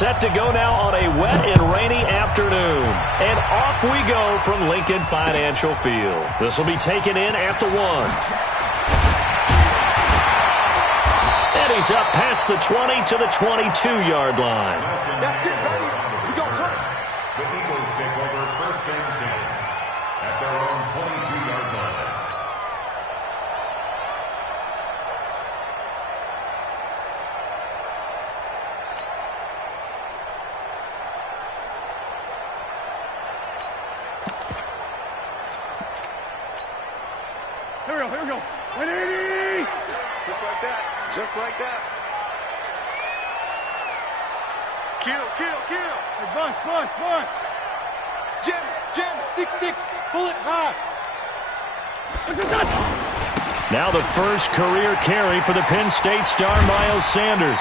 set to go now on a wet and rainy afternoon. And off we go from Lincoln Financial Field. This will be taken in at the 1. And he's up past the 20 to the 22-yard line. That's it, baby. We go turn. The Eagles take over first and 10 at their own 22-yard line. Here we go. 180! Just like that. Just like that. Kill. Hey, Bun. Jim, 6'6", pull it high. Now the first career carry for the Penn State star Miles Sanders.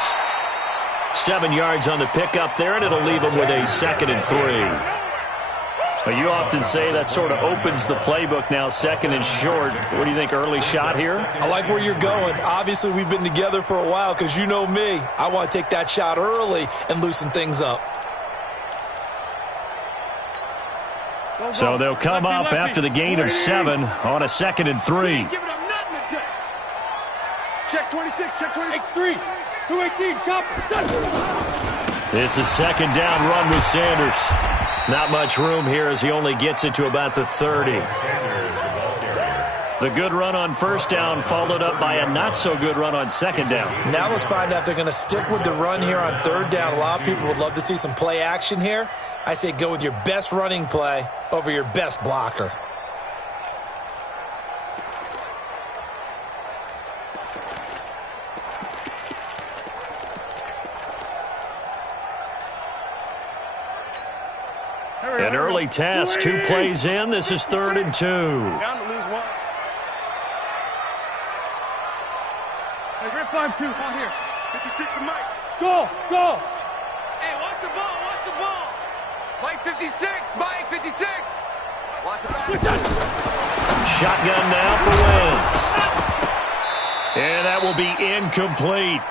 7 yards on the pickup there, and it'll leave him with a 2nd and 3. But you often say that sort of opens the playbook now, 2nd and short. What do you think, early shot here? I like where you're going. Obviously, we've been together for a while because you know me. I want to take that shot early and loosen things up. So they'll come up after the gain of 7 on a 2nd and 3. Check 26, check 23. 218, chop. It's a 2nd down run with Sanders. Not much room here as he only gets it to about the 30. The good run on 1st down followed up by a not-so-good run on 2nd down. Now let's find out if they're going to stick with the run here on 3rd down. A lot of people would love to see some play action here. I say go with your best running play over your best blocker. An early test, 2 plays in. This is 3rd and 2. Down to lose 1. Hey, rip 5-2 out here. 56 to Mike. Go. Hey, watch the ball. Mike 56. Mike 56. Watch the back. Shotgun now for Wentz. And that will be incomplete.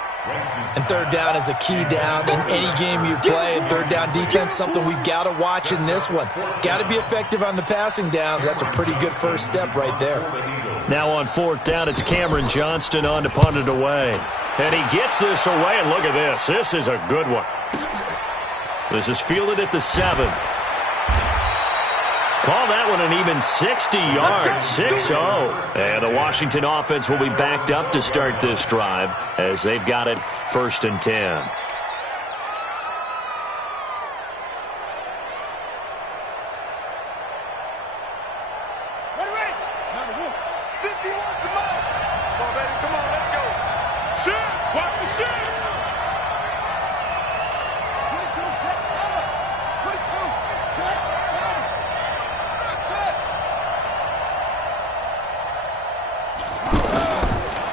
And 3rd down is a key down in any game you play. And 3rd down defense, something we've got to watch in this one. Got to be effective on the passing downs. That's a pretty good first step right there. Now on 4th down, it's Cameron Johnston on to punt it away. And he gets this away, and look at this. This is a good one. This is fielded at the 7. Call that one an even 60 yards, 6-0. And the Washington offense will be backed up to start this drive as they've got it 1st and 10.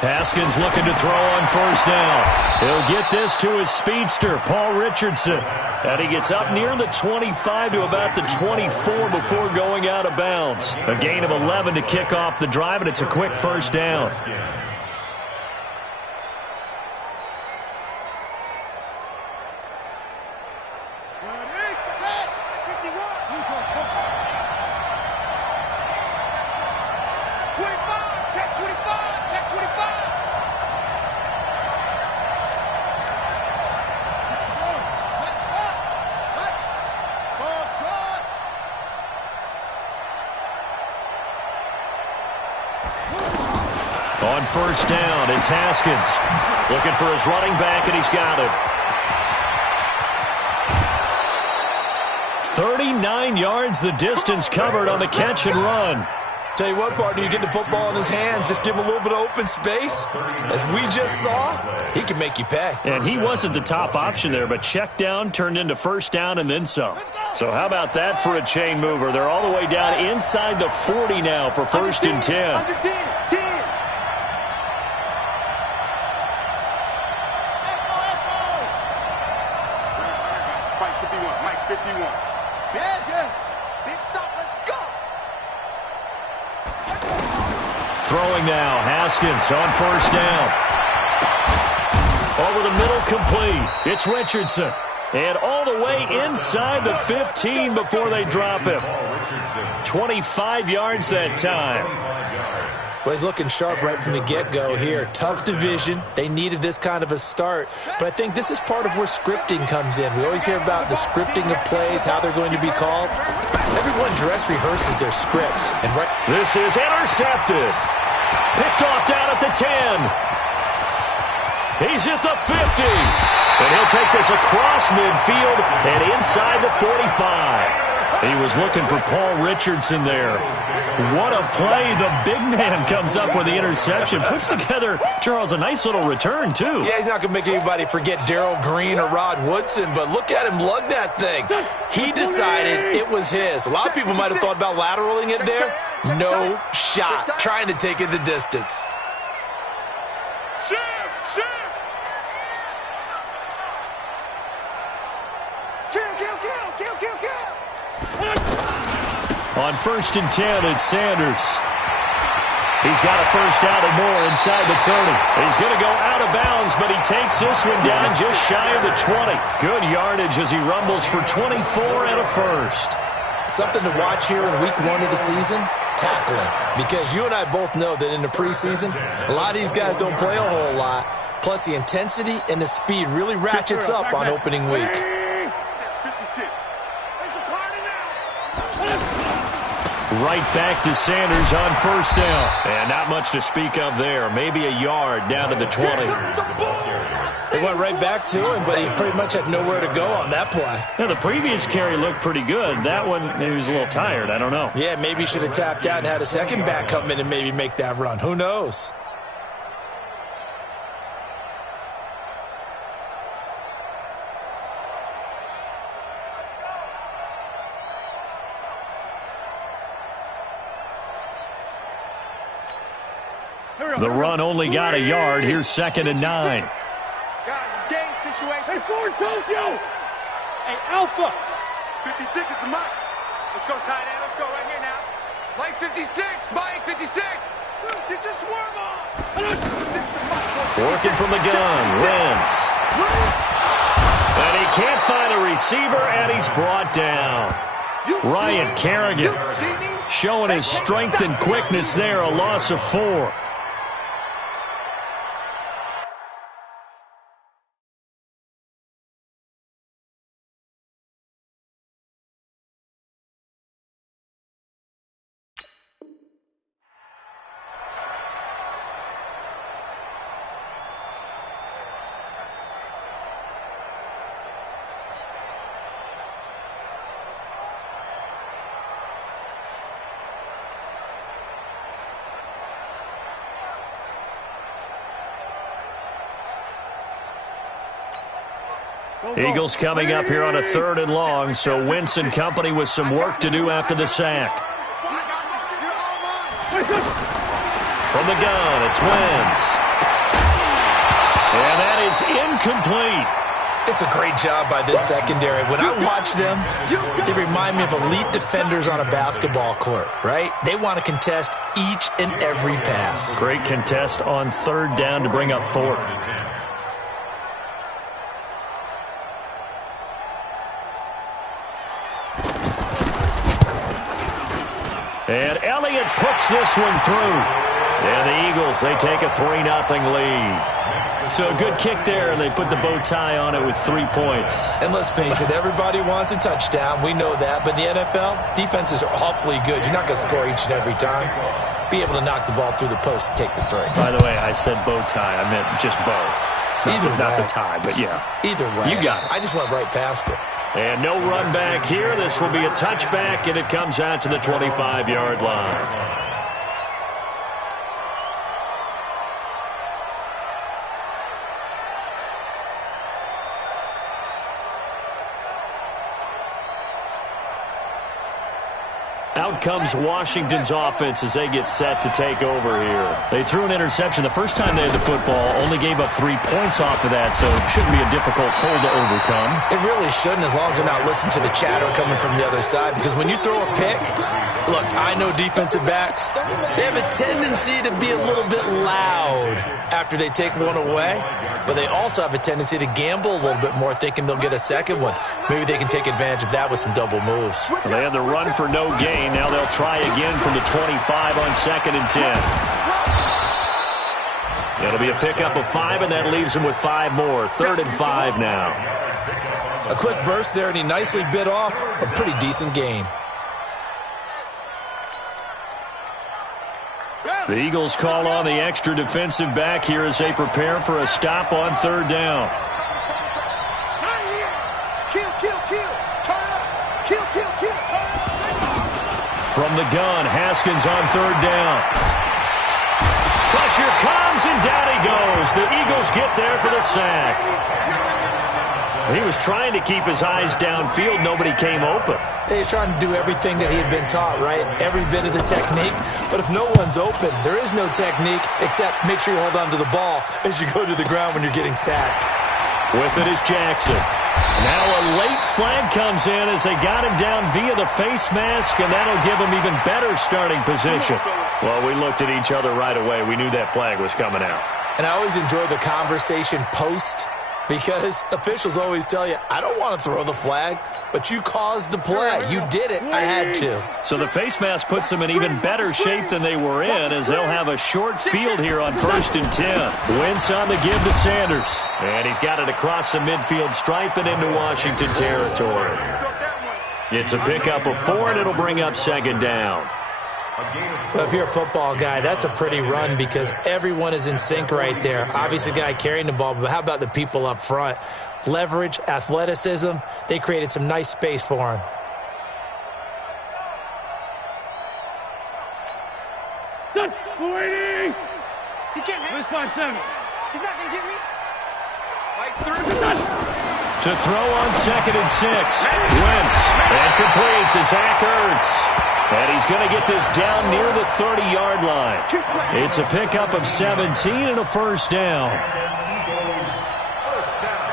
Haskins looking to throw on 1st down. He'll get this to his speedster, Paul Richardson. And he gets up near the 25 to about the 24 before going out of bounds. A gain of 11 to kick off the drive, and it's a quick 1st down. On 1st down, it's Haskins. Looking for his running back, and he's got it. 39 yards the distance covered on the catch and run. Tell you what, partner, you get the football in his hands, just give him a little bit of open space. As we just saw, he can make you pay. And he wasn't the top option there, but check down turned into 1st down and then some. So how about that for a chain mover? They're all the way down inside the 40 now for 1st and 10. Throwing now, Haskins on 1st down. Over the middle, complete. It's Richardson. And all the way inside the 15 before they drop him. 25 yards that time. Well, he's looking sharp right from the get-go here. Tough division. They needed this kind of a start. But I think this is part of where scripting comes in. We always hear about the scripting of plays, how they're going to be called. Everyone dress rehearses their script. And this is intercepted. Picked off down at the 10. He's at the 50. And he'll take this across midfield and inside the 45. He was looking for Paul Richardson there. What a play. The big man comes up with the interception. Puts together, Charles, a nice little return, too. Yeah, he's not going to make anybody forget Darryl Green or Rod Woodson, but look at him lug that thing. He decided it was his. A lot of people might have thought about lateraling it there. No shot. Trying to take it the distance. On 1st and 10, it's Sanders. He's got a first down and more inside the 30. He's going to go out of bounds, but he takes this one down just shy of the 20. Good yardage as he rumbles for 24 and a first. Something to watch here in week 1 of the season, tackling. Because you and I both know that in the preseason, a lot of these guys don't play a whole lot. Plus, the intensity and the speed really ratchets up on opening week. 56. Right back to Sanders on first down. And not much to speak of there. Maybe a yard down to the 20. They went right back to him, but he pretty much had nowhere to go on that play. Yeah, the previous carry looked pretty good. That one, maybe he was a little tired. I don't know. Yeah, maybe he should have tapped out and had a second back come in and maybe make that run. Who knows? The run only got a yard. Here's 2nd and 9. Guys, it's game situation. Hey, Ford, Tokyo! Hey, Alpha! 56 is the mic. Let's go, tight end. Let's go right here now. Mike 56. Mike 56. Get your swarm on. Working from the gun. Wentz. And he can't find a receiver, and he's brought down. Ryan Kerrigan showing his strength and quickness there. A loss of 4. Eagles coming up here on a 3rd and long, so Wentz and company with some work to do after the sack. From the gun, it's Wentz. And that is incomplete. It's a great job by this secondary. When I watch them, they remind me of elite defenders on a basketball court, right? They want to contest each and every pass. Great contest on 3rd down to bring up 4th. And Elliott puts this one through. And the Eagles, they take a 3-0 lead. So a good kick there, and they put the bow tie on it with 3 points. And let's face it, everybody wants a touchdown. We know that. But in the NFL, defenses are awfully good. You're not going to score each and every time. Be able to knock the ball through the post and take the 3. By the way, I said bow tie. I meant just bow. Not the tie, but yeah. Either way. You got it. I just went right past it. And no run back here. This will be a touchback, and it comes out to the 25-yard line. Out comes Washington's offense as they get set to take over here. They threw an interception the first time they had the football, only gave up 3 points off of that, so it shouldn't be a difficult hole to overcome. It really shouldn't, as long as they're not listening to the chatter coming from the other side, because when you throw a pick, look, I know defensive backs, they have a tendency to be a little bit loud after they take one away. but they also have a tendency to gamble a little bit more, thinking they'll get a second one. Maybe they can take advantage of that with some double moves. Well, they had the run for no gain. Now they'll try again from the 25 on 2nd and 10. It'll be a pickup of 5, and that leaves them with 5 more. 3rd and 5 now. A quick burst there, and he nicely bit off a pretty decent gain. The Eagles call on the extra defensive back here as they prepare for a stop on 3rd down. From the gun, Haskins on 3rd down. Pressure comes, and down he goes. The Eagles get there for the sack. He was trying to keep his eyes downfield. Nobody came open. He's trying to do everything that he had been taught, right? Every bit of the technique. But if no one's open, there is no technique except make sure you hold on to the ball as you go to the ground when you're getting sacked. With it is Jackson. Now a late flag comes in as they got him down via the face mask, and that'll give him even better starting position. Well, we looked at each other right away. We knew that flag was coming out. And I always enjoy the conversation post, because officials always tell you, I don't want to throw the flag, but you caused the play. You did it. I had to. So the face mask puts them in even better shape than they were in, as they'll have a short field here on 1st and 10. Wentz on the give to Sanders. And he's got it across the midfield stripe and into Washington territory. It's a pickup of 4, and it'll bring up 2nd down. Well, if you're a football guy, that's a pretty run because everyone is in sync right there. Obviously, the guy carrying the ball, but how about the people up front? Leverage, athleticism, they created some nice space for him. Done. Waiting. He can't hit. Let's 5-7. He's not going to get me. To throw on 2nd and 6. Wentz. And complete to Zach Ertz. And he's going to get this down near the 30-yard line. It's a pickup of 17 and a 1st down.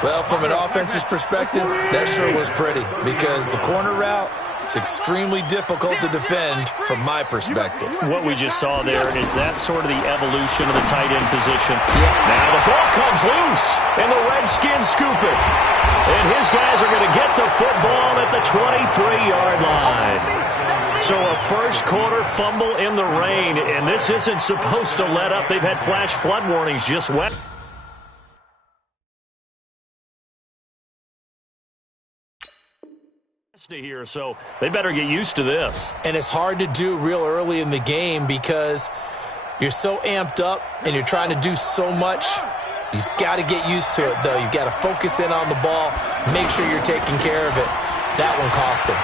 Well, from an offensive perspective, that sure was pretty because the corner route, it's extremely difficult to defend from my perspective. What we just saw there is that sort of the evolution of the tight end position. Now the ball comes loose, and the Redskins scoop it. And his guys are going to get the football at the 23-yard line. So a first quarter fumble in the rain, and this isn't supposed to let up. They've had flash flood warnings just wet. Here, so they better get used to this. And it's hard to do real early in the game because you're so amped up and you're trying to do so much. You've got to get used to it, though. You've got to focus in on the ball, make sure you're taking care of it. That one cost him.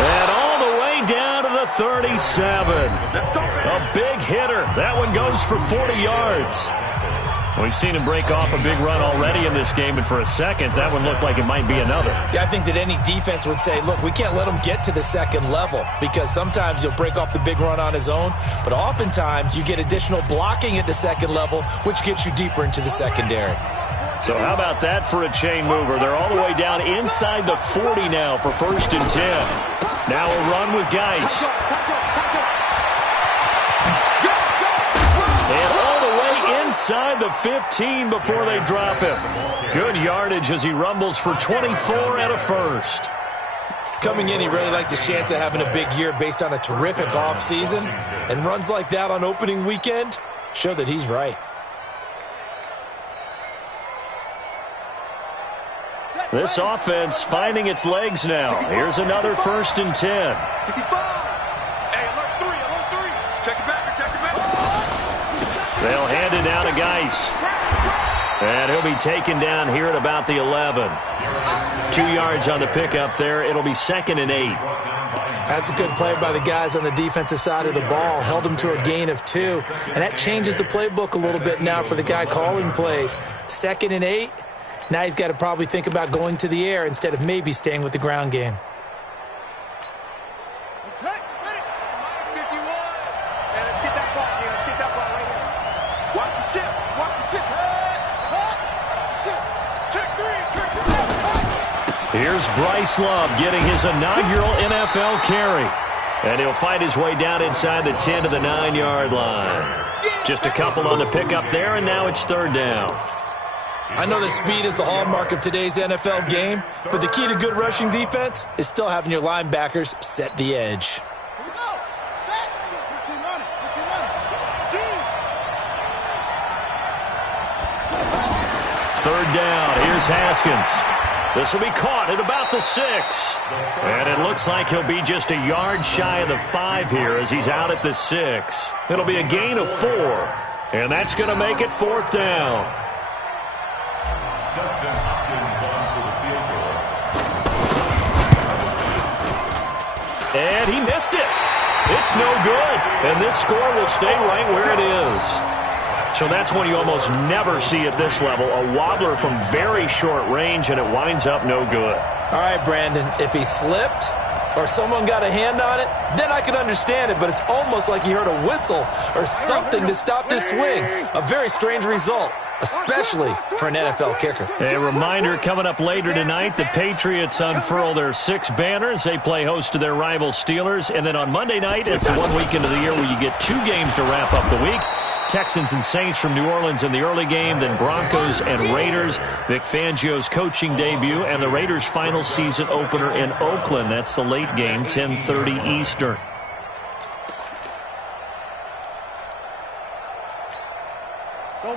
And all the way down to the 37. A big hitter. That one goes for 40 yards. We've seen him break off a big run already in this game, and for a second, that one looked like it might be another. Yeah, I think that any defense would say, look, we can't let him get to the second level because sometimes he'll break off the big run on his own, but oftentimes you get additional blocking at the second level, which gets you deeper into the secondary. So how about that for a chain mover? They're all the way down inside the 40 now for 1st and 10. Now a run with Geis. And all the way inside the 15 before they drop him. Good yardage as he rumbles for 24 and a 1st. Coming in, he really liked his chance of having a big year based on a terrific offseason. And runs like that on opening weekend show that he's right. This offense finding its legs now. Here's another 1st and 10. Hey, alert 3, alert 3. Check it back, check it back. They'll hand it down to Geis. And he'll be taken down here at about the 11. 2 yards on the pickup there. It'll be 2nd and 8. That's a good play by the guys on the defensive side of the ball. Held him to a gain of 2. And that changes the playbook a little bit now for the guy calling plays. 2nd and 8. Now he's got to probably think about going to the air instead of maybe staying with the ground game. Okay, ready. 51. And let's get that ball here. Let's get that ball right here. Watch the ship. Watch the ship. Watch the ship. Check 3. Check 3. Here's Bryce Love getting his inaugural NFL carry. And he'll fight his way down inside the 10 to the 9-yard line. Just a couple on the pickup there, and now it's third down. I know that speed is the hallmark of today's NFL game, but the key to good rushing defense is still having your linebackers set the edge. Third down. Here's Haskins. This will be caught at about the 6. And it looks like he'll be just a yard shy of the 5 here as he's out at the 6. It'll be a gain of 4. And that's going to make it fourth down. Dustin Hopkins onto the field goal. And he missed it. It's no good. And this score will stay right where it is. So that's one you almost never see at this level. A wobbler from very short range, and it winds up no good. All right, Brandon, if he slipped or someone got a hand on it, then I could understand it, but it's almost like he heard a whistle or something to stop this swing. A very strange result, especially for an NFL kicker. A reminder coming up later tonight, the Patriots unfurl their 6 banners. They play host to their rival Steelers. And then on Monday night, it's the one weekend of the year where you get 2 games to wrap up the week. Texans and Saints from New Orleans in the early game, then Broncos and Raiders. Vic Fangio's coaching debut, and the Raiders' final season opener in Oakland. That's the late game, 10:30 Eastern.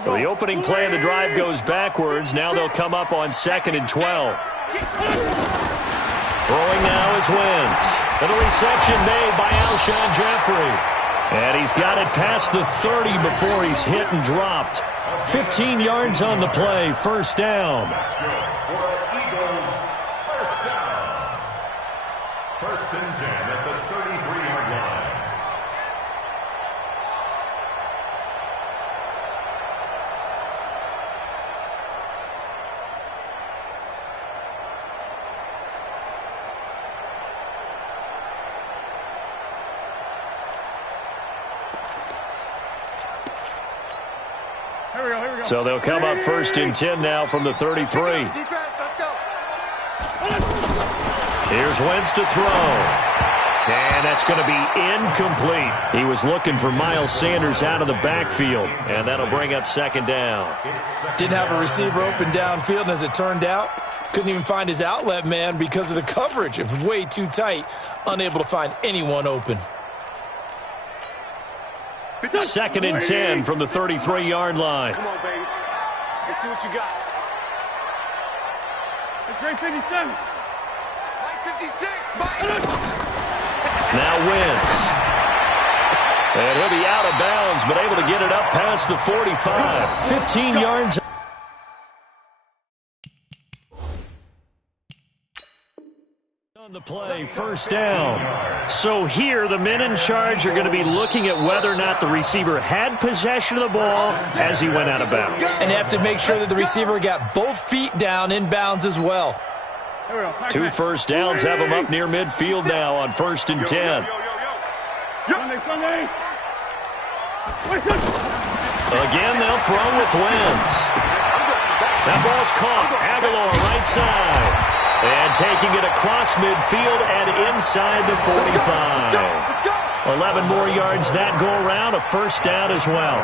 So the opening play of the drive goes backwards. Now they'll come up on 2nd and 12. Throwing now is Wentz. And a reception made by Alshon Jeffrey. And he's got it past the 30 before he's hit and dropped. 15 yards on the play, first down. Let's go for 1eagles first down. 1st and 10 at the 33-yard line. So they'll come up 1st and 10 now from the 33. Defense, let's go. Here's Wentz to throw. And that's going to be incomplete. He was looking for Miles Sanders out of the backfield. And that'll bring up 2nd down. Didn't have a receiver open downfield, and as it turned out, couldn't even find his outlet man because of the coverage. It was way too tight, unable to find anyone open. 2nd and 10 from the 33-yard line. Come on, baby. Let's see what you got. It's right 57. Mike 56. Mike. Now Wentz. And he'll be out of bounds, but able to get it up past the 45. 15 yards. On the play, first down. So here, the men in charge are going to be looking at whether or not the receiver had possession of the ball as he went out of bounds. And they have to make sure that the receiver got both feet down in bounds as well. 2 first downs have him up near midfield now on 1st and 10. Again, they'll throw with Wentz. That ball's caught. Aguilar right side. And taking it across midfield and inside the 45. 11 more yards that go around, a first down as well.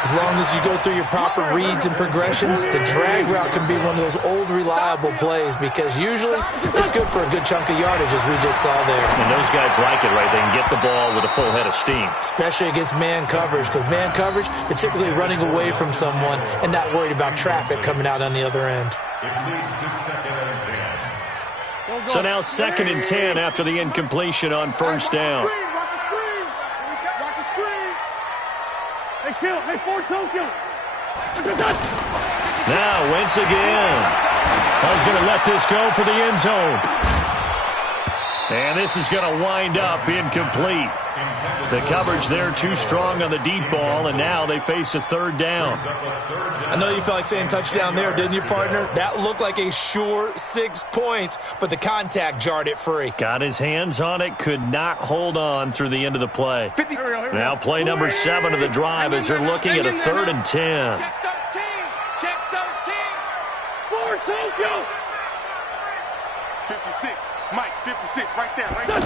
As long as you go through your proper reads and progressions, the drag route can be one of those old reliable plays because usually it's good for a good chunk of yardage as we just saw there. And those guys like it, right? They can get the ball with a full head of steam. Especially against man coverage, because man coverage, they're typically running away from someone and not worried about traffic coming out on the other end. It leads to 2nd and 10. So now 2nd and 10 after the incompletion on first down. Watch the screen. Watch the screen. Hey, kill. Hey, Ford, don't kill. Now Wentz again. I was going to let this go for the end zone. And this is going to wind up incomplete. The coverage there too strong on the deep ball, and now they face a 3rd down. I know you felt like saying touchdown there, didn't you, partner? That looked like a sure 6 points, but the contact jarred it free. Got his hands on it, could not hold on through the end of the play. Now play number 7 of the drive as they're looking at a 3rd and 10. Check 13. Check 13. Ford, Tokyo. 56. Mike, 56, right there, right there.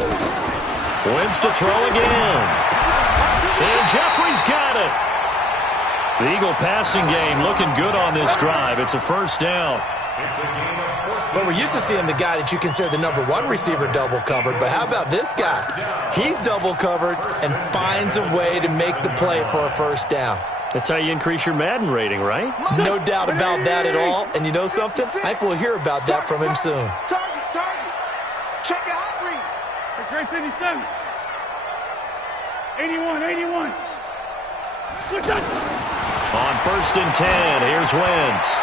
Wins to throw again. And Jeffrey's got it. The Eagle passing game looking good on this drive. It's a first down. Well, we're used to seeing the guy that you consider the #1 receiver double covered, but how about this guy? He's double covered and finds a way to make the play for a first down. That's how you increase your Madden rating, right? No doubt about that at all. And you know something? I think we'll hear about that from him soon. Target. Check your hot read. Great 57. 81. What's that? On 1st and 10, here's Wentz.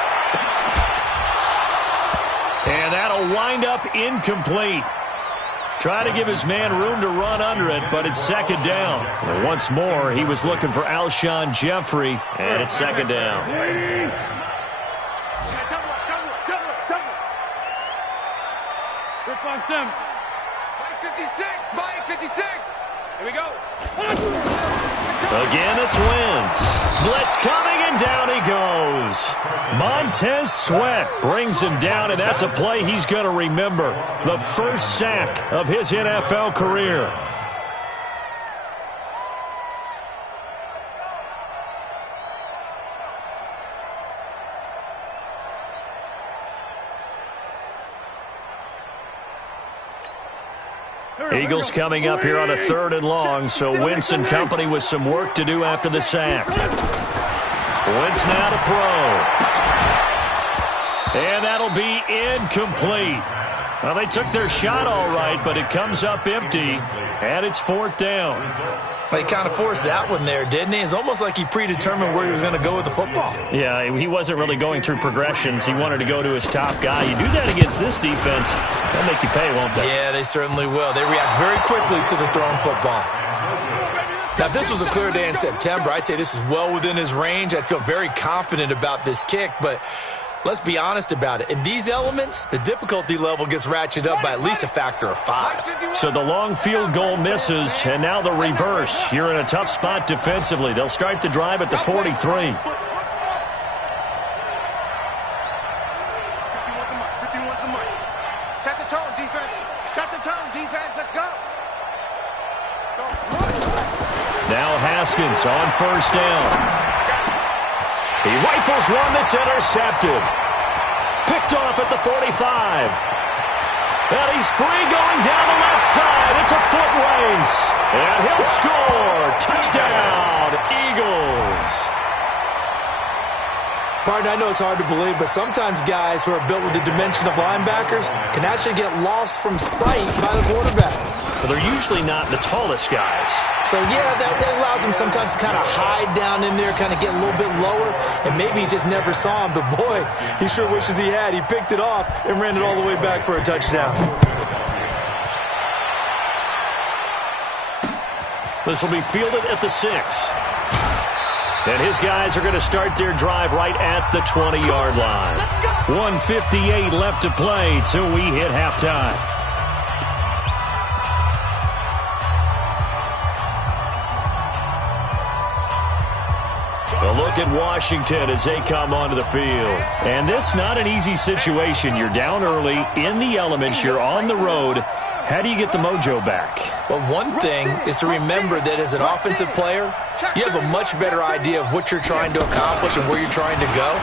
And that'll wind up incomplete. Try to give his man room to run under it, but it's second down. And once more, he was looking for Alshon Jeffrey, and it's second down. Double. 357. Mike 56, Mike 56. Here we go. Again, it's Wentz. Blitz coming, and down he goes. Montez Sweat brings him down, and that's a play he's going to remember. The first sack of his NFL career. Eagles coming up here on a 3rd and long, so Wentz and company with some work to do after the sack. Wentz now to throw. And that'll be incomplete. Well, they took their shot all right, but it comes up empty, and it's 4th down. He kind of forced that one there, didn't he? It's almost like he predetermined where he was going to go with the football. Yeah, he wasn't really going through progressions. He wanted to go to his top guy. You do that against this defense, they'll make you pay, won't they? Yeah, they certainly will. They react very quickly to the thrown football. Now, if this was a clear day in September, I'd say this is well within his range. I'd feel very confident about this kick, but let's be honest about it. In these elements, the difficulty level gets ratcheted up by at least a factor of 5. So the long field goal misses, and now the reverse. You're in a tough spot defensively. They'll start the drive at the 43. 51's the money. Set the tone, defense. Set the tone, defense. Let's go. Now Haskins on 1st down. He rifles one that's intercepted. Picked off at the 45. And he's free going down the left side. It's a foot race. And he'll score. Touchdown, Eagles. Pardon, I know it's hard to believe, but sometimes guys who are built with the dimension of linebackers can actually get lost from sight by the quarterback. But they're usually not the tallest guys. So, yeah, that allows him sometimes to kind of hide down in there, kind of get a little bit lower, and maybe he just never saw him. But, boy, he sure wishes he had. He picked it off and ran it all the way back for a touchdown. This will be fielded at the 6. And his guys are going to start their drive right at the 20-yard line. 1:58 left to play till we hit halftime. A look at Washington as they come onto the field. And this not an easy situation. You're down early, in the elements, you're on the road. How do you get the mojo back? Well, one thing is to remember that as an offensive player, you have a much better idea of what you're trying to accomplish and where you're trying to go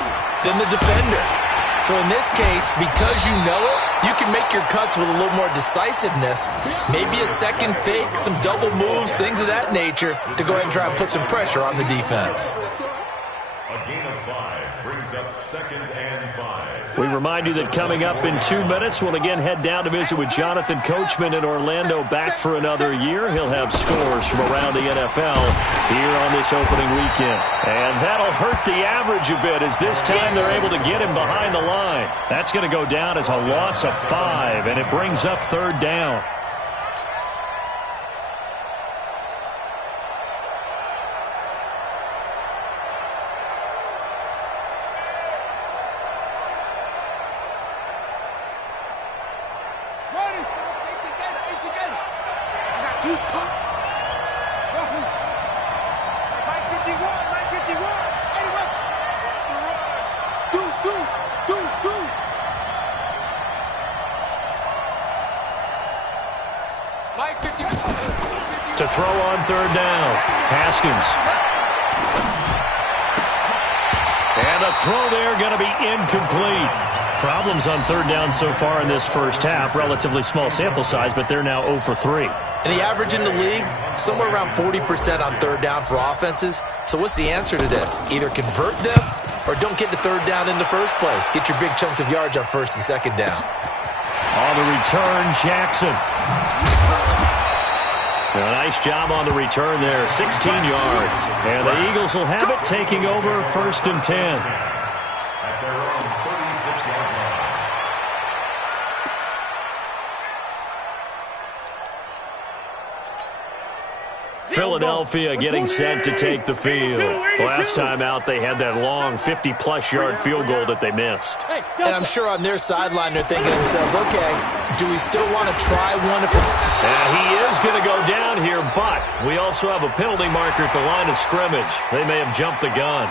than the defender. So in this case, because you know it, you can make your cuts with a little more decisiveness, maybe a second fake, some double moves, things of that nature, to go ahead and try and put some pressure on the defense. A gain of 5 brings up 2nd and 5. We remind you that coming up in 2 minutes, we'll again head down to visit with Jonathan Coachman in Orlando, back for another year. He'll have scores from around the NFL here on this opening weekend. And that'll hurt the average a bit, as this time they're able to get him behind the line. That's going to go down as a loss of 5, and it brings up 3rd down. throw on third down. Haskins. And a throw there going to be incomplete. Problems on third down so far in this first half. Relatively small sample size, but they're now 0 for 3. And the average in the league, somewhere around 40% on third down for offenses. So what's the answer to this? Either convert them or don't get to third down in the first place. Get your big chunks of yards on first and second down. On the return, Jackson. A nice job on the return there, 16 yards. And the Eagles will have it, taking over first and 10. At their own 36-yard line. Philadelphia getting set to take the field. Last time out, they had that long 50-plus yard field goal that they missed. And I'm sure on their sideline they're thinking to themselves, okay, do we still want to try one? He is going to go down here, but we also have a penalty marker at the line of scrimmage. They may have jumped the gun.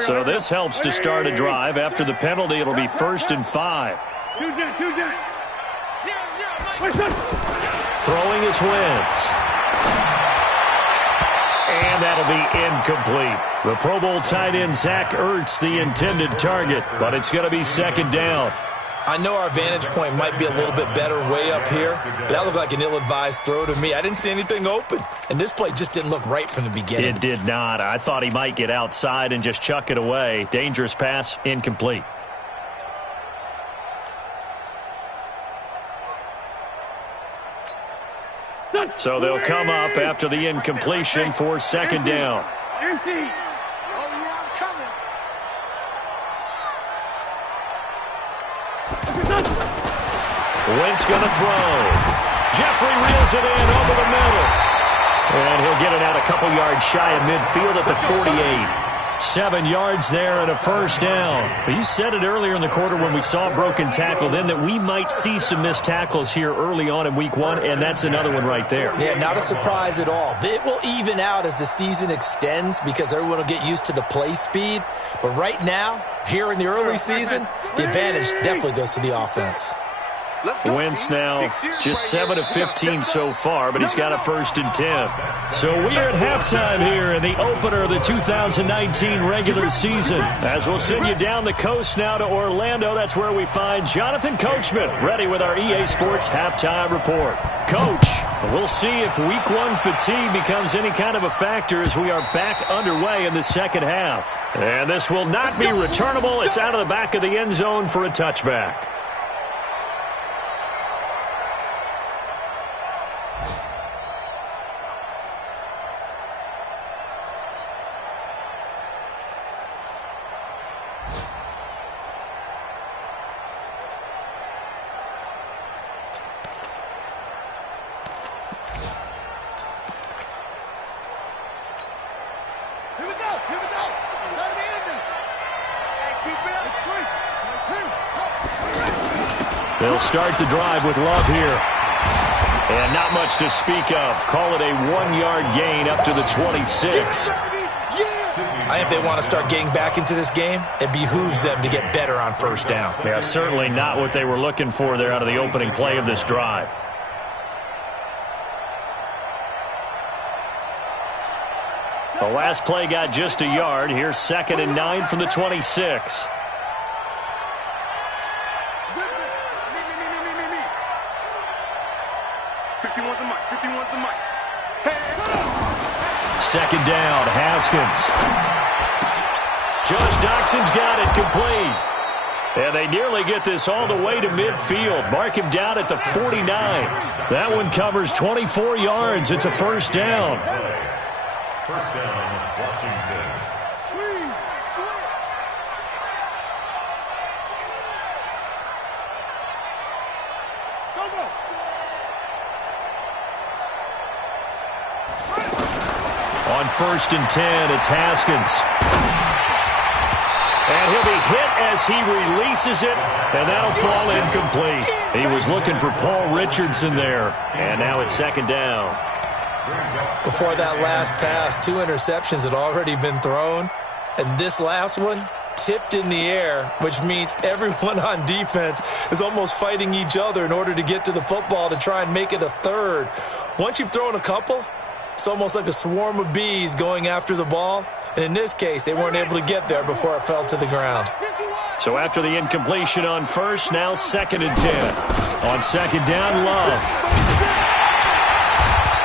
So this helps to start a drive. After the penalty, it'll be first and 5. Throwing is Wentz. And that'll be incomplete. The Pro Bowl tight end Zach Ertz, the intended target, but it's going to be second down. I know our vantage point might be a little bit better way up here, but that looked like an ill-advised throw to me. I didn't see anything open, and this play just didn't look right from the beginning. It did not. I thought he might get outside and just chuck it away. Dangerous pass, incomplete. So they'll come up after the incompletion for second down. Empty. Wentz going to throw. Jeffrey reels it in over the middle. And he'll get it out a couple yards shy of midfield at the 48. 7 yards there and a first down. But you said it earlier in the quarter when we saw a broken tackle then that we might see some missed tackles here early on in week 1, and that's another one right there. Yeah, not a surprise at all. It will even out as the season extends because everyone will get used to the play speed. But right now, here in the early season, the advantage definitely goes to the offense. Wentz now just 7 of 15 so far, but he's got a first and 10. So we are at halftime here in the opener of the 2019 regular season. As we'll send you down the coast now to Orlando, that's where we find Jonathan Coachman ready with our EA Sports halftime report. Coach, we'll see if week 1 fatigue becomes any kind of a factor as we are back underway in the second half. And this will not be returnable. It's out of the back of the end zone for a touchback. They'll start the drive with Love here. And not much to speak of. Call it a 1-yard gain up to the 26. I think if they want to start getting back into this game, it behooves them to get better on first down. Yeah, certainly not what they were looking for there out of the opening play of this drive. The last play got just a yard. Here's 2nd and 9 from the 26. Second down, Haskins. Josh Doxson's got it complete. And they nearly get this all the way to midfield. Mark him down at the 49. That one covers 24 yards. It's a first down. First down, Washington. On 1st and 10, it's Haskins. And he'll be hit as he releases it, and that'll fall incomplete. He was looking for Paul Richardson there, and now it's 2nd down. Before that last pass, 2 interceptions had already been thrown. And this last one, tipped in the air, which means everyone on defense is almost fighting each other in order to get to the football to try and make it a third. Once you've thrown a couple, it's almost like a swarm of bees going after the ball. And in this case, they weren't able to get there before it fell to the ground. So after the incompletion on first, now 2nd and 10. On 2nd down, Love.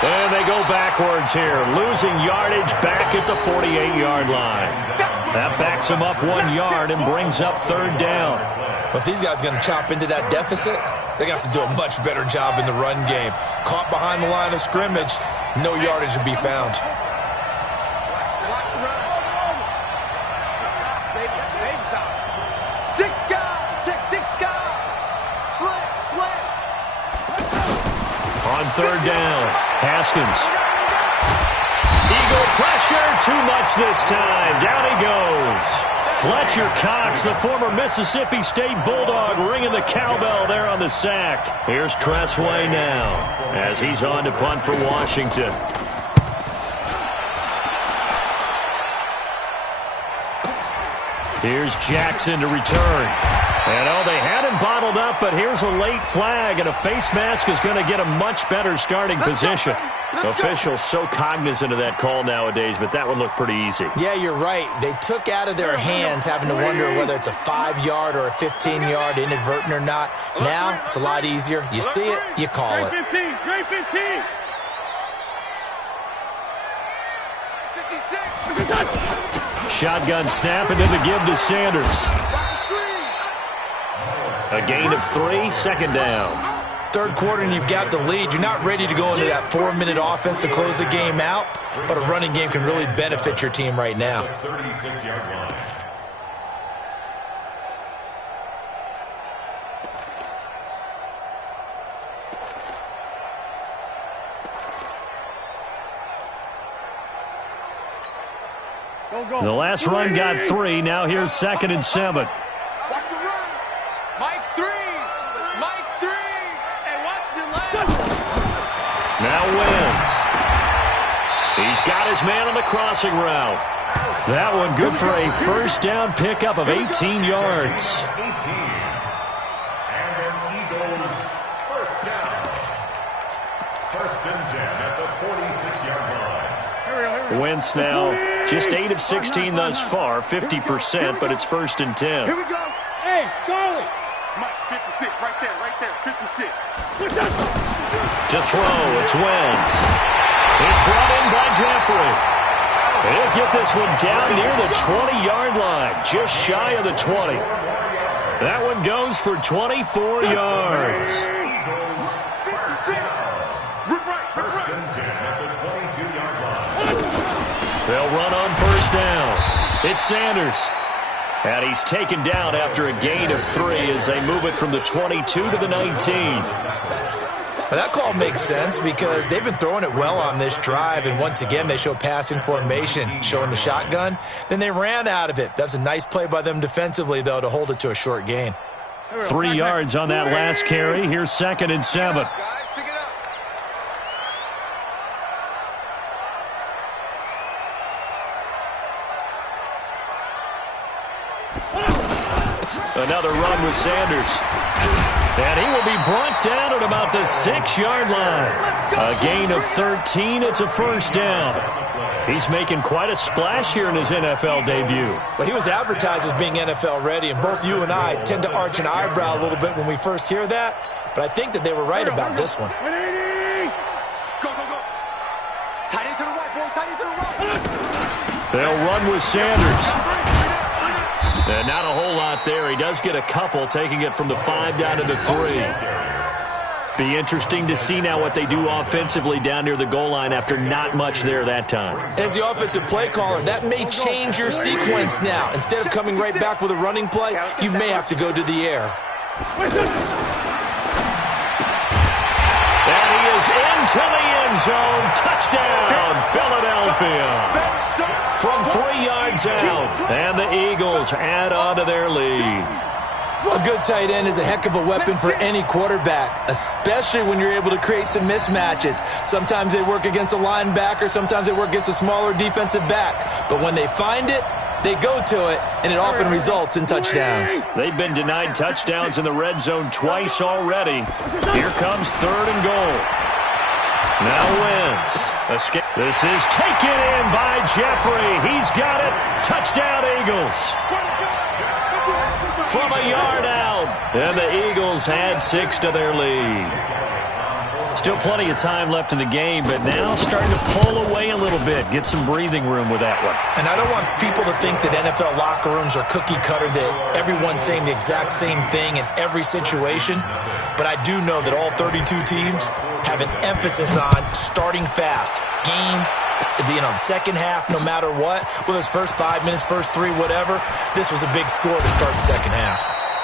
And they go backwards here, losing yardage back at the 48-yard line. That backs him up 1 yard and brings up 3rd down. But these guys are going to chop into that deficit. They're going to have to do a much better job in the run game. Caught behind the line of scrimmage, no yardage to be found. On 3rd down, Haskins. Eagle pressure, too much this time. Down he goes. Fletcher Cox, the former Mississippi State Bulldog, ringing the cowbell there on the sack. Here's Tressway now as he's on to punt for Washington. Here's Jackson to return. And, they had him bottled up, but here's a late flag, and a face mask is going to get a much better starting position. Officials so cognizant of that call nowadays, but that one looked pretty easy. Yeah, you're right. They took out of their hands having to wonder whether it's a 5-yard or a 15-yard inadvertent or not. Now, it's a lot easier. You see it, you call it. 15, great 15. 56. Shotgun snap and then the give to Sanders. A gain of 3, 2nd down. 3rd quarter and you've got the lead. You're not ready to go into that 4-minute offense to close the game out, but a running game can really benefit your team right now. 36-yard line. Go. The last run got 3. Now here's 2nd and 7. Watch the run. Mike 3. Mike 3. And watch the left. Now Wentz. He's got his man on the crossing route. That one good for a 1st down pickup of 18 yards. 18. And an Eagles 1st down. 1st and 10 at the 46-yard line. Wentz now just 8 of 16 thus far, 50%, but it's 1st and 10. Here we go. Hey, Charlie. Mike 56, right there, 56. To throw, it's Wentz. It's brought in by Jeffrey. He'll get this one down near the 20-yard line, just shy of the 20. That one goes for 24 yards. Eagles 1st down. 1st and 10 at the 22-yard line. They'll run on 1st down. It's Sanders. And he's taken down after a gain of 3 as they move it from the 22 to the 19. Well, that call makes sense because they've been throwing it well on this drive, and once again they show passing formation, showing the shotgun. Then they ran out of it. That's a nice play by them defensively, though, to hold it to a short gain. 3 yards on that last carry. Here's 2nd and 7. Guys, pick it up. Another run with Sanders. And he will be brought down at about the 6-yard line. A gain of 13. It's a 1st down. He's making quite a splash here in his NFL debut. Well, he was advertised as being NFL ready, and both you and I tend to arch an eyebrow a little bit when we first hear that. But I think that they were right about this one. Go. Tight end to the right, boy. Tight end to the right. They'll run with Sanders. And not a whole lot there. He does get a couple, taking it from the 5 down to the 3. Be interesting to see now what they do offensively down near the goal line after not much there that time. As the offensive play caller, that may change your sequence now. Instead of coming right back with a running play, you may have to go to the air. And he is into the end zone. Touchdown, Philadelphia. From 3 yards out, and the Eagles add on to their lead. A good tight end is a heck of a weapon for any quarterback, especially when you're able to create some mismatches. Sometimes they work against a linebacker, sometimes they work against a smaller defensive back. But when they find it, they go to it, and it often results in touchdowns. They've been denied touchdowns in the red zone twice already. Here comes 3rd and goal. Now Wentz. This is taken in by Jeffrey. He's got it. Touchdown, Eagles. From a yard out. And the Eagles had 6 to their lead. Still plenty of time left in the game, but now starting to pull away a little bit. Get some breathing room with that one. And I don't want people to think that NFL locker rooms are cookie cutter, that everyone's saying the exact same thing in every situation. But I do know that all 32 teams have an emphasis on starting fast. Game, the second half, no matter what, whether it's first 5 minutes, first 3, whatever, this was a big score to start the second half.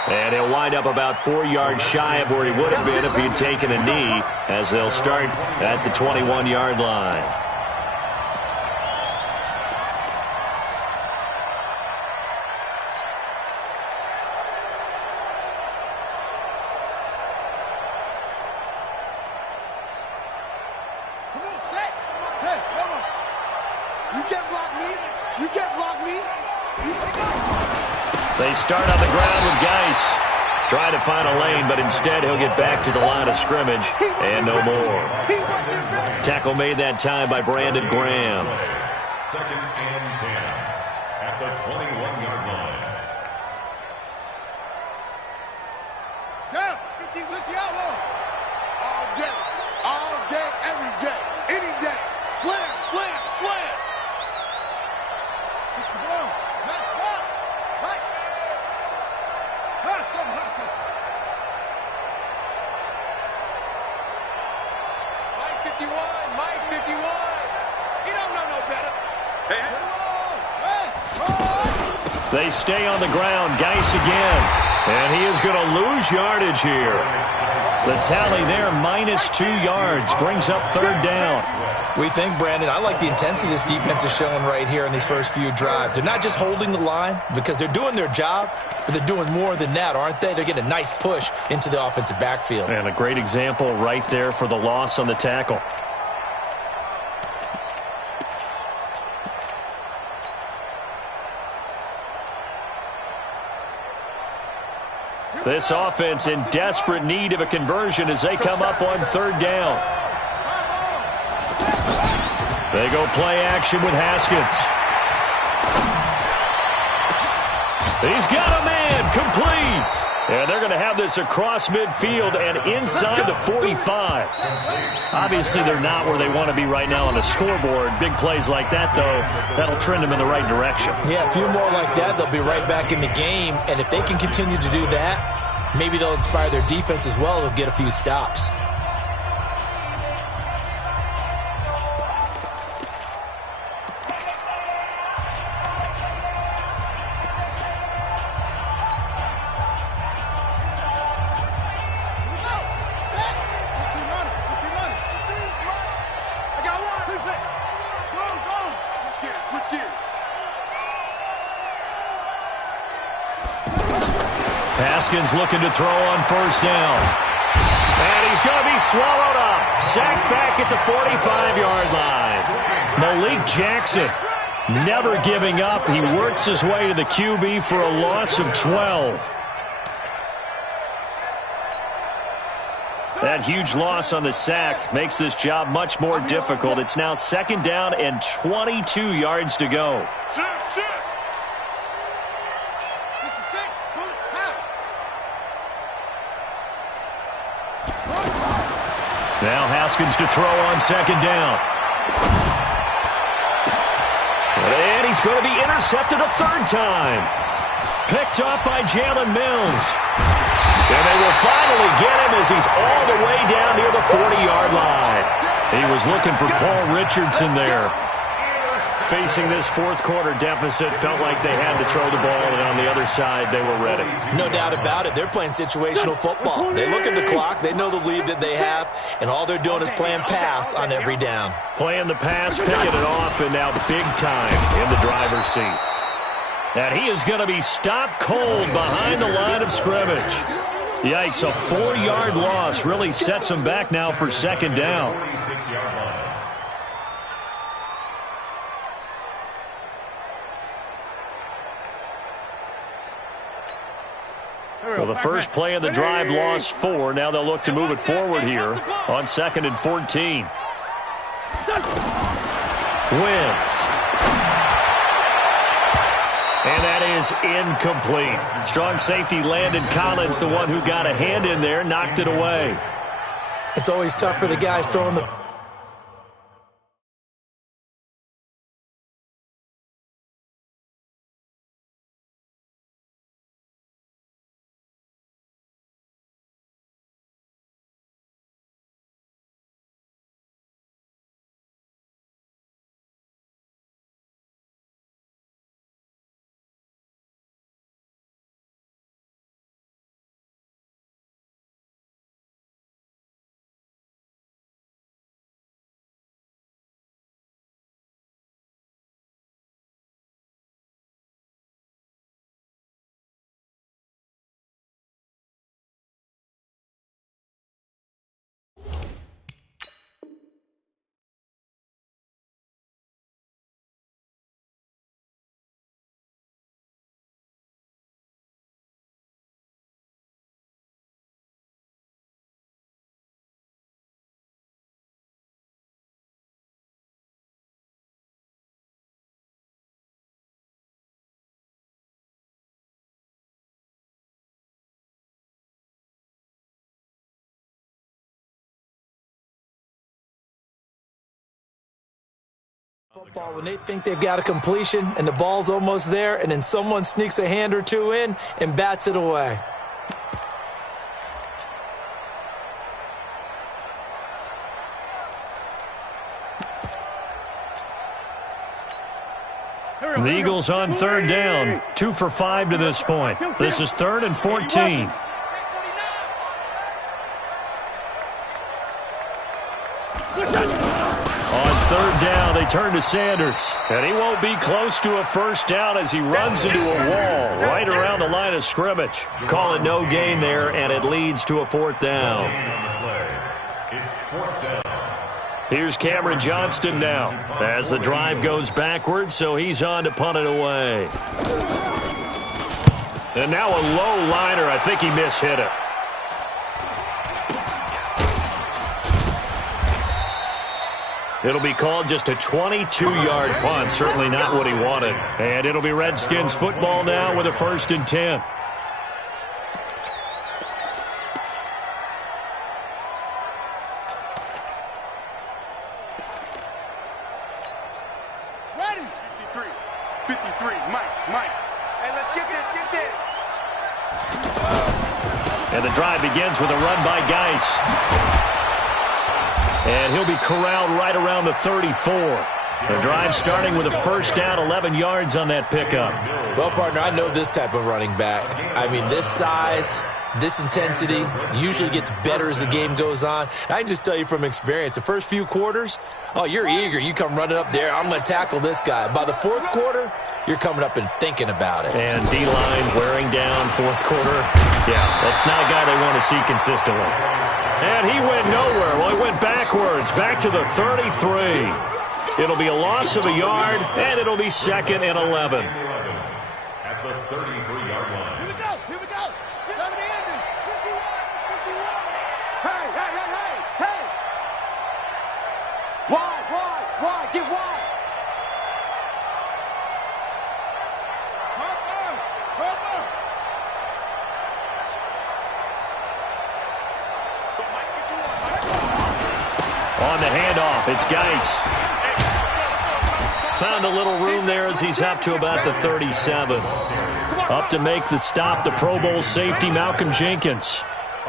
And he'll wind up about 4 yards shy of where he would have been if he'd taken a knee, as they'll start at the 21-yard line. They start on the ground with Geis. Trying to find a lane, but instead he'll get back to the line of scrimmage and no more. Tackle made that time by Brandon Graham. 2nd and 10 at the 21-yard line. Down. 15, 60 out low. All day, every day, any day. Slam, slam, slam. 61. Nice box. Right. Hustle, hustle. Mike 51, Mike 51. He don't know no better. Hey. They stay on the ground. Geis again. And he is going to lose yardage here. The tally there, -2 yards. Brings up 3rd down. We think, Brandon, I like the intensity this defense is showing right here in these first few drives. They're not just holding the line because they're doing their job, but they're doing more than that, aren't they? They're getting a nice push into the offensive backfield. And a great example right there for the loss on the tackle. This offense in desperate need of a conversion as they come up on 3rd down. They go play action with Haskins. He's got a man, complete. And they're going to have this across midfield and inside the 45. Obviously, they're not where they want to be right now on the scoreboard. Big plays like that, though, that'll trend them in the right direction. Yeah, a few more like that, they'll be right back in the game. And if they can continue to do that, maybe they'll inspire their defense as well. They'll get a few stops. Haskins looking to throw on 1st down. And he's going to be swallowed up. Sacked back at the 45-yard line. Malik Jackson never giving up. He works his way to the QB for a loss of 12. That huge loss on the sack makes this job much more difficult. It's now 2nd down and 22 yards to go. Now Haskins to throw on 2nd down. And he's going to be intercepted a 3rd time. Picked off by Jalen Mills. And they will finally get him as he's all the way down near the 40-yard line. He was looking for Paul Richardson there. Facing this 4th quarter deficit, felt like they had to throw the ball, and on the other side, they were ready. No doubt about it. They're playing situational football. They look at the clock. They know the lead that they have, and all they're doing is playing pass on every down. Playing the pass, picking it off, and now big time in the driver's seat. And he is going to be stopped cold behind the line of scrimmage. Yikes, a 4-yard loss really sets him back now for second down. Well, the first play of the drive lost 4. Now they'll look to move it forward here on 2nd and 14. Wentz. And that is incomplete. Strong safety Landon Collins, the one who got a hand in there, knocked it away. It's always tough for the guys throwing the... Football, when they think they've got a completion and the ball's almost there, and then someone sneaks a hand or two in and bats it away. The Eagles on 3rd down, 2 for 5 to this point. This is 3rd and 14. On 3rd down, they turn to Sanders. And he won't be close to a first down as he runs into a wall right around the line of scrimmage. Call it no gain there, and it leads to a 4th down. It's 4th down. Here's Cameron Johnston now as the drive goes backwards, so he's on to punt it away. And now a low liner. I think he mishit it. It'll be called just a 22-yard punt. Certainly not what he wanted. And it'll be Redskins football now with a 1st and 10. Ready? 53, Mike. Hey, let's get this. And the drive begins with a run by Geis. And he'll be corralled right around the 34. The drive starting with a 1st down, 11 yards on that pickup. Well, partner, I know this type of running back. I mean, this size, this intensity usually gets better as the game goes on. I can just tell you from experience, the first few quarters, oh, you're eager. You come running up there, I'm going to tackle this guy. By the 4th quarter, you're coming up and thinking about it. And D-line wearing down 4th quarter. Yeah, that's not a guy they want to see consistently. And he went nowhere. Well, he went backwards, back to the 33. It'll be a loss of a yard, and it'll be 2nd and 11. At the 33-yard line. Here we go. 70 ending. 51. Hey. Wide. Get wide. Cover. On the handoff, it's Geis. Found a little room there as he's up to about the 37. Up to make the stop, the Pro Bowl safety, Malcolm Jenkins.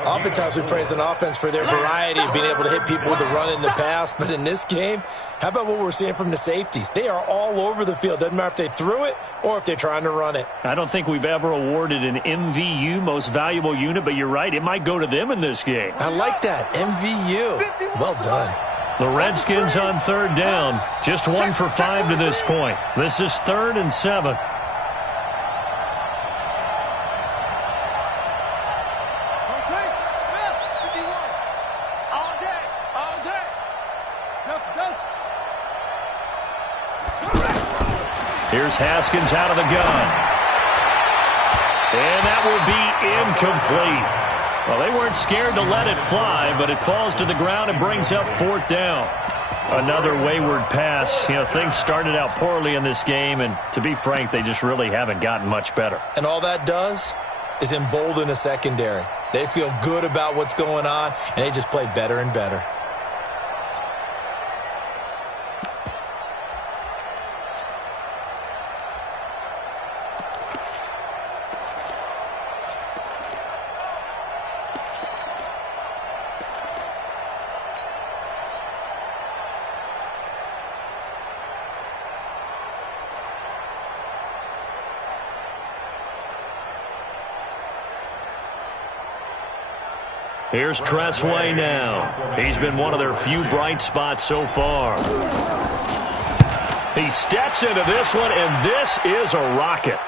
Oftentimes we praise an offense for their variety of being able to hit people with the run in the pass. But in this game, how about what we're seeing from the safeties? They are all over the field. Doesn't matter if they threw it or if they're trying to run it. I don't think we've ever awarded an MVU, most valuable unit, but you're right. It might go to them in this game. I like that. MVU. Well done. The Redskins on 3rd down. Just 1 for 5 to this point. This is 3rd and 7. Here's Haskins out of the gun. And that will be incomplete. Well, they weren't scared to let it fly, but it falls to the ground and brings up 4th down. Another wayward pass. You know, things started out poorly in this game, and to be frank, they just really haven't gotten much better. And all that does is embolden a secondary. They feel good about what's going on, and they just play better and better. Here's Tressway now. He's been one of their few bright spots so far. He steps into this one, and this is a rocket.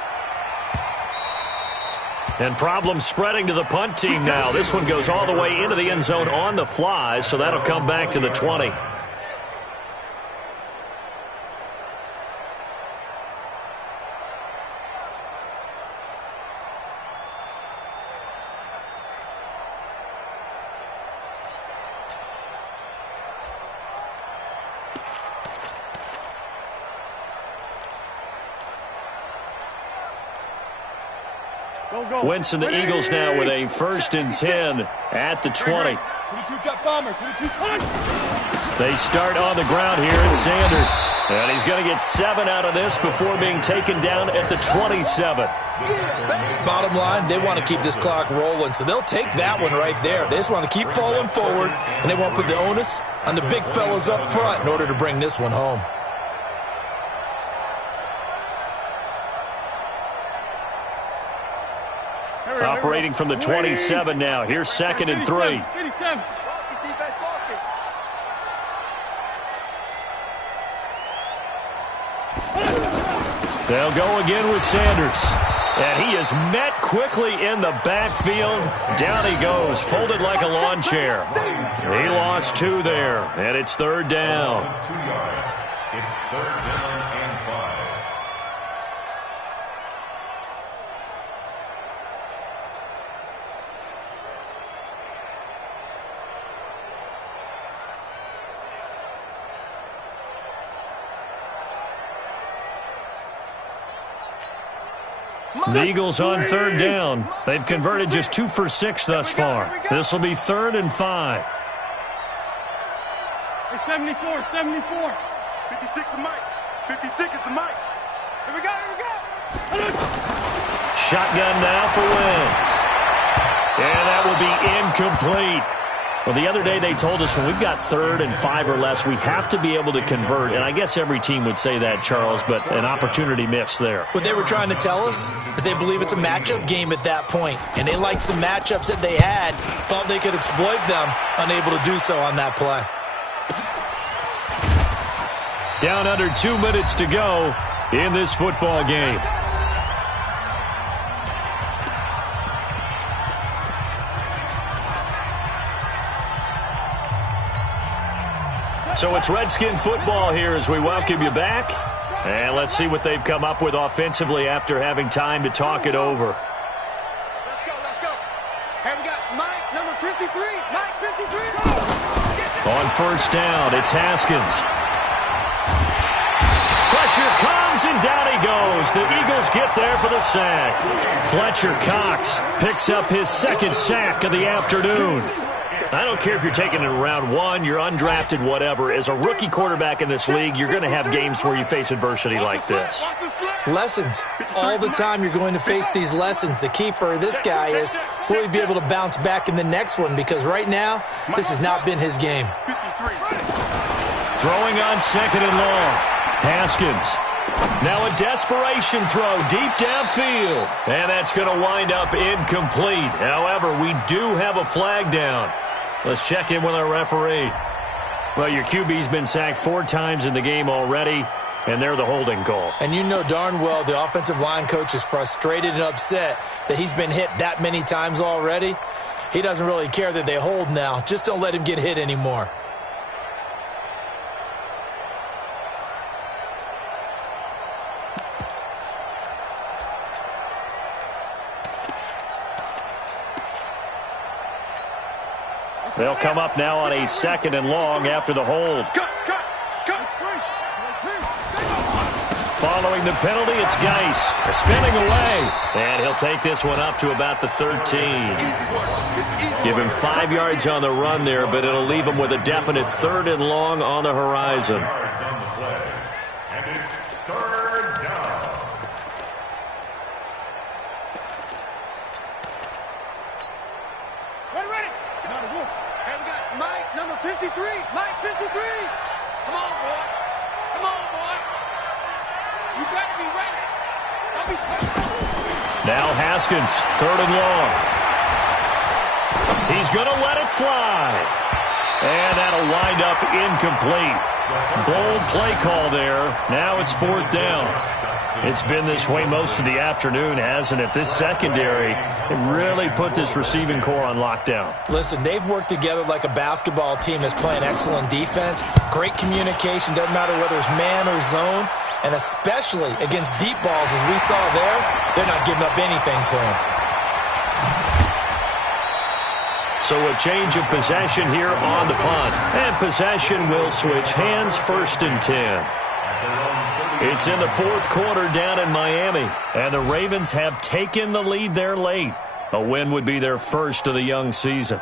And problems spreading to the punt team now. This one goes all the way into the end zone on the fly, so that'll come back to the 20. Winston, the Eagles now with a 1st and 10 at the 20. 22 jet bomber, 22 punch. They start on the ground here at Sanders. And he's going to get 7 out of this before being taken down at the 27. Bottom line, they want to keep this clock rolling, so they'll take that one right there. They just want to keep falling forward, and they won't put the onus on the big fellas up front in order to bring this one home. Operating from the 27 now. Here's 2nd and 3. They'll go again with Sanders. And he is met quickly in the backfield. Down he goes, folded like a lawn chair. He lost 2 there, and it's 3rd down. 2 yards. It's 3rd down and 5. The Eagles on 3rd down. They've converted just 2 for 6 thus far. This will be 3rd and 5. 74, 74. 56 is Mike. 56 is the Mike. Here we go, here we go. Shotgun now for Wentz. And that will be incomplete. Well, the other day they told us when we've got 3rd and 5 or less, we have to be able to convert. And I guess every team would say that, Charles, but an opportunity missed there. What they were trying to tell us is they believe it's a matchup game at that point. And they liked some matchups that they had, thought they could exploit them, unable to do so on that play. Down under 2 minutes to go in this football game. So it's Redskin football here as we welcome you back. And let's see what they've come up with offensively after having time to talk it over. Let's go, let's go. Hey, we got Mike, number 53. Mike, 53. On 1st down, it's Haskins. Pressure comes, and down he goes. The Eagles get there for the sack. Fletcher Cox picks up his 2nd sack of the afternoon. I don't care if you're taking it in round 1, you're undrafted, whatever. As a rookie quarterback in this league, you're going to have games where you face adversity like this. Lessons. All the time you're going to face these lessons. The key for this guy is, will he be able to bounce back in the next one? Because right now, this has not been his game. Throwing on 2nd and long. Haskins. Now a desperation throw deep downfield. And that's going to wind up incomplete. However, we do have a flag down. Let's check in with our referee. Well, your QB's been sacked 4 times in the game already, and they're the holding call. And you know darn well the offensive line coach is frustrated and upset that he's been hit that many times already. He doesn't really care that they hold now. Just don't let him get hit anymore. They'll come up now on a 2nd and long after the hold. Following the penalty, it's Geis spinning away. And he'll take this one up to about the 13. Give him 5 yards on the run there, but it'll leave him with a definite 3rd and long on the horizon. And it's 3rd down. Ready. Not a wolf. And we got Mike, number 53. Mike, 53. Come on, boy. Come on, boy. You better be ready. Don't be scared. Now Haskins, 3rd and long. He's going to let it fly. And that'll wind up incomplete. Bold play call there. Now it's 4th down. It's been this way most of the afternoon, hasn't it? This secondary, it really put this receiving core on lockdown. Listen, they've worked together like a basketball team that's playing excellent defense. Great communication, doesn't matter whether it's man or zone. And especially against deep balls, as we saw there, they're not giving up anything to him. So a change of possession here on the punt. And possession will switch hands, 1st and 10. It's in the 4th quarter down in Miami. And the Ravens have taken the lead there late. A win would be their first of the young season.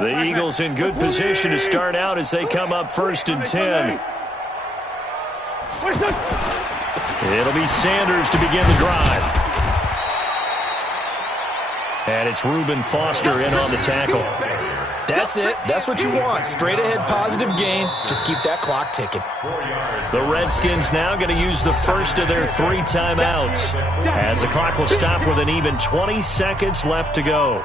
The Eagles in good position to start out as they come up 1st and 10. It'll be Sanders to begin the drive. And it's Reuben Foster in on the tackle. That's it. That's what you want. Straight ahead positive gain. Just keep that clock ticking. The Redskins now going to use the first of their 3 timeouts, as the clock will stop with an even 20 seconds left to go.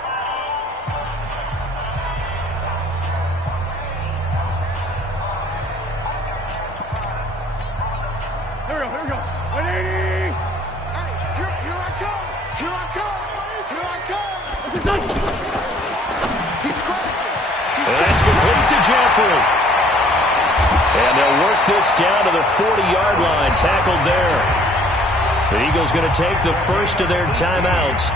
Here we go. 180. Here I come. He's crashing. That's complete to Jeffrey. And they'll work this down to the 40-yard line, tackled there. The Eagles going to take the first of their timeouts.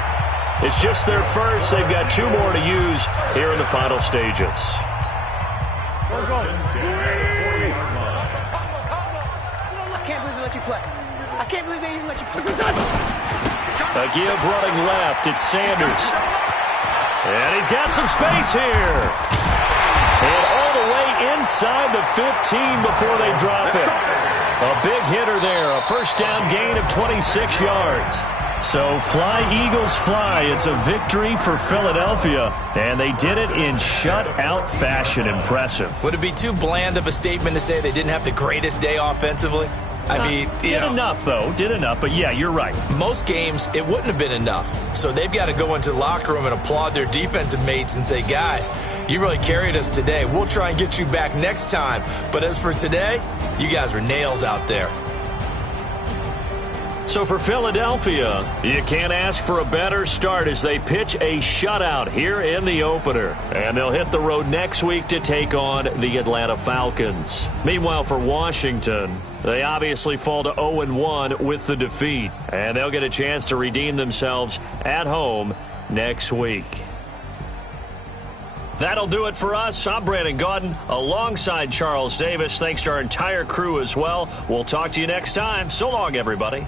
It's just their first. They've got 2 more to use here in the final stages. I can't believe they let you play. I can't believe they even let you play. A give running left. It's Sanders. And he's got some space here. And all the way inside the 15 before they drop it. A big hitter there. A first down gain of 26 yards. So fly, Eagles, fly. It's a victory for Philadelphia. And they did it in shutout fashion. Impressive. Would it be too bland of a statement to say they didn't have the greatest day offensively? I mean, did enough, though. Did enough. But, yeah, you're right. Most games, it wouldn't have been enough. So they've got to go into the locker room and applaud their defensive mates and say, guys, you really carried us today. We'll try and get you back next time. But as for today, you guys were nails out there. So for Philadelphia, you can't ask for a better start as they pitch a shutout here in the opener. And they'll hit the road next week to take on the Atlanta Falcons. Meanwhile, for Washington, they obviously fall to 0-1 with the defeat. And they'll get a chance to redeem themselves at home next week. That'll do it for us. I'm Brandon Gaudin alongside Charles Davis. Thanks to our entire crew as well. We'll talk to you next time. So long, everybody.